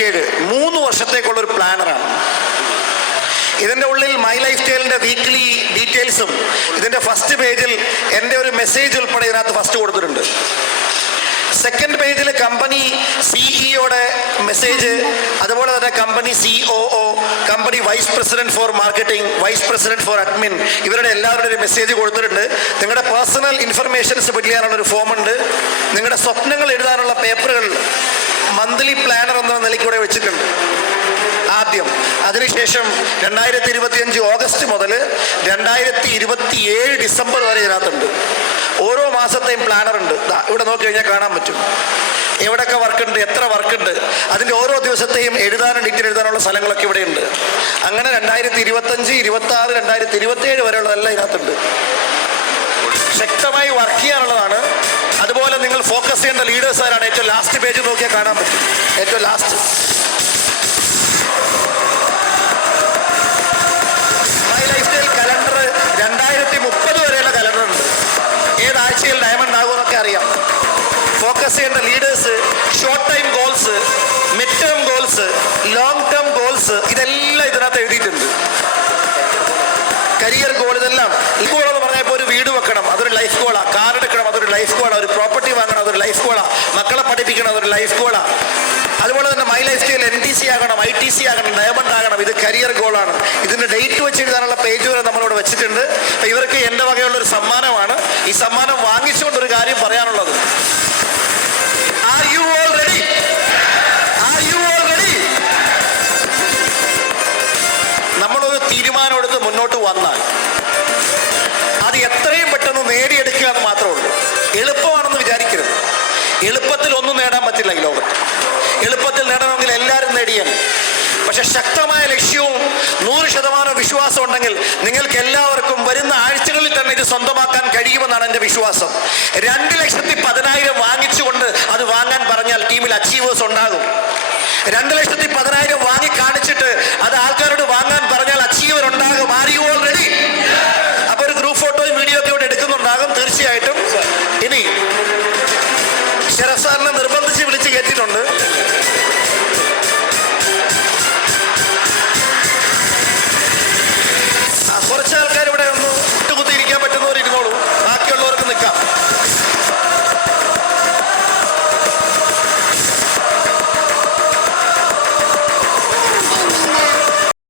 2027 3 വർഷത്തേക്കുള്ളൊരു പ്ലാനറാണ്. ഇതിൻ്റെ ഉള്ളിൽ my life സ്റ്റൈലിൻ്റെ weekly ഡീറ്റെയിൽസും ഇതിൻ്റെ ഫസ്റ്റ് പേജിൽ എൻ്റെ ഒരു മെസ്സേജ് ഉൾപ്പെടെ ഇതിനകത്ത് ഫസ്റ്റ് കൊടുത്തിട്ടുണ്ട്. സെക്കൻഡ് പേജിൽ കമ്പനി സിഇഒയുടെ മെസ്സേജ്, അതുപോലെ തന്നെ company COO, company vice president for marketing, vice president for admin, ഇവരുടെ എല്ലാവരുടെ ഒരു മെസ്സേജ് കൊടുത്തിട്ടുണ്ട്. നിങ്ങളുടെ പേഴ്സണൽ ഇൻഫർമേഷൻസ് ഫില്ല് ചെയ്യാനുള്ളൊരു ഫോമുണ്ട്. നിങ്ങളുടെ സ്വപ്നങ്ങൾ എഴുതാനുള്ള പേപ്പറുകൾ മന്ത്ലി പ്ലാനർ എന്ന നിലയ്ക്കൂടെ വെച്ചിട്ടുണ്ട് ആദ്യം. അതിനുശേഷം 2025 ഓഗസ്റ്റ് മുതൽ 2027 ഡിസംബർ വരെ ഇതിനകത്തുണ്ട്. ഓരോ മാസത്തെയും പ്ലാനർ ഉണ്ട്. ഇവിടെ നോക്കി കഴിഞ്ഞാൽ കാണാൻ പറ്റും എവിടെയൊക്കെ വർക്കുണ്ട്, എത്ര വർക്കുണ്ട്, അതിൻ്റെ ഓരോ ദിവസത്തെയും എഴുതാനും ഡീറ്റെയിൽ എഴുതാനുള്ള സ്ഥലങ്ങളൊക്കെ ഇവിടെയുണ്ട്. അങ്ങനെ 2025, 26, 2027 വരെയുള്ളതെല്ലാം ഇതിനകത്തുണ്ട്. ശക്തമായി വർക്ക് ചെയ്യാനുള്ളതാണ്. അതുപോലെ നിങ്ങൾ ഫോക്കസ് ചെയ്യേണ്ട ലീഡേഴ്സ് ആരാണ്? ഏറ്റവും ലാസ്റ്റ് പേജ് നോക്കിയാൽ കാണാൻ പറ്റും. ഏറ്റവും last my life style calendar 2030 വരെയുള്ള കലണ്ടർ ഉണ്ട്. ഏതാഴ്ചയിൽ ഡയമണ്ട് ആകുമെന്നൊക്കെ അറിയാം. ഫോക്കസ് ചെയ്യേണ്ട leaders, short time goals, mid term goals, long term goals, ഇതെല്ലാം ഇതിനകത്ത് എഴുതിയിട്ടുണ്ട്. കരിയർ ഗോൾ, ഇതെല്ലാം. ഈ ഗോൾ എന്ന് പറഞ്ഞാൽ ഇപ്പോൾ ഒരു വീട് വെക്കണം, അതൊരു ലൈഫ് ഗോളാണ്. കാർ എടുക്കണം, അതൊരു ലൈഫ് ഗോളാണ്. ഒരു പ്രോപ്പർട്ടി വാങ്ങണം, അതൊരു ലൈഫ് ഗോളാണ്. മക്കളെ പഠിപ്പിക്കണം, അതൊരു ലൈഫ് ഗോളാണ്. അതുപോലെ തന്നെ മൈ ലൈഫ് സ്റ്റൈൽ NTC ആകണം, ITC ആകണം, ഡയമണ്ട് ആകണം, ഇത് കരിയർ ഗോളാണ്. ഇതിൻ്റെ ഡേറ്റ് വെച്ച് എഴുതാനുള്ള പേജ് വരെ നമ്മളിവിടെ വെച്ചിട്ടുണ്ട്. അപ്പം ഇവർക്ക് എൻ്റെ വകയുള്ളൊരു സമ്മാനമാണ്. ഈ സമ്മാനം വാങ്ങിച്ചുകൊണ്ടൊരു കാര്യം പറയാനുള്ളത്. Are you all ready? Are you all ready? നമ്മളൊരു തീരുമാനം എടുത്ത് മുന്നോട്ട് വന്നാൽ അത് എത്രയും പെട്ടെന്ന് നേടിയെടുക്കുക എന്ന് മാത്രമേ ഉള്ളൂ. എളുപ്പമാണെന്ന് വിചാരിക്കരുത്. എളുപ്പത്തിൽ ഒന്നും നേടാൻ പറ്റില്ല ഈ ലോകത്ത്. എളുപ്പത്തിൽ നേടണമെങ്കിൽ എല്ലാവരും നേടിയാണ്. പക്ഷെ ശക്തമായ ലക്ഷ്യവും 100% വിശ്വാസം ഉണ്ടെങ്കിൽ നിങ്ങൾക്ക് എല്ലാവർക്കും വരുന്ന ആഴ്ചകളിൽ തന്നെ ഇത് സ്വന്തമാക്കാൻ കഴിയുമെന്നാണ് എൻ്റെ വിശ്വാസം. 2,10,000 വാങ്ങിച്ചുകൊണ്ട് അത് വാങ്ങാൻ പറഞ്ഞാൽ ടീമിൽ അച്ചീവേഴ്സ് ഉണ്ടാകും. 2,10,000 വാങ്ങി കാണിച്ചിട്ട് അത് ആൾക്കാരോട് വാങ്ങാൻ പറഞ്ഞാൽ അച്ചീവർ ഉണ്ടാകും. Are you